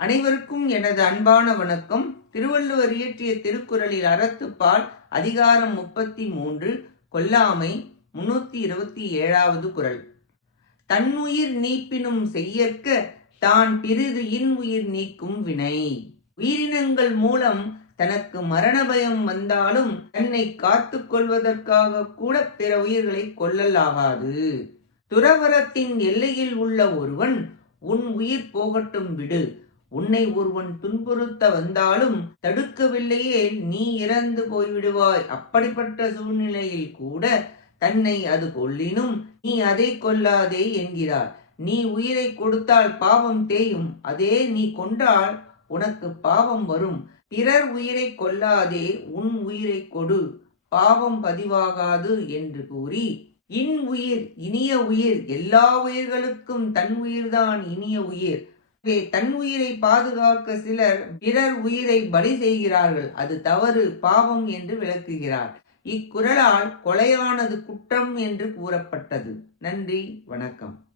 அனைவருக்கும் எனது அன்பான வணக்கம். திருவள்ளுவர் இயற்றிய திருக்குறளில் அறத்துப்பால் அதிகாரம் முப்பத்தி மூன்று கொல்லாமை முன்னூத்தி இருபத்தி ஏழாவது குறள். தன்னுயிர் நீப்பினும் செய்யற்க தான் பிறிது இன் உயிர் நீக்கும் வினை. உயிரினங்கள் மூலம் தனக்கு மரண பயம் வந்தாலும் தன்னை காத்து கொள்வதற்காக கூட பிற உயிர்களை கொல்லலாகாது. துறவரத்தின் எல்லையில் உள்ள ஒருவன் உன் உயிர் போகட்டும் விடு. உன்னை ஒருவன் துன்புறுத்த வந்தாலும் தடுக்கவில்லையே நீ இறந்து போய்விடுவாய். அப்படிப்பட்ட சூழ்நிலையில் கூட தன்னை அது கொல்லினும் நீ அதை கொல்லாதே என்கிறார். நீ உயிரை கொடுத்தால் பாவம் தேயும் அதே நீ கொன்றால் உனக்கு பாவம் வரும். பிறர் உயிரை கொல்லாதே உன் உயிரை கொடு. பாவம் பதிவாகாது என்று கூறி இன் உயிர் இனிய உயிர் எல்லா உயிர்களுக்கும் தன் உயிர்தான் இனிய உயிர். தன் உயிரை பாதுகாக்க சிலர் பிறர் உயிரை பலி செய்கிறார்கள். அது தவறு பாவம் என்று விளக்குகிறார். இக்குறளால் கொலையானது குற்றம் என்று கூறப்பட்டது. நன்றி வணக்கம்.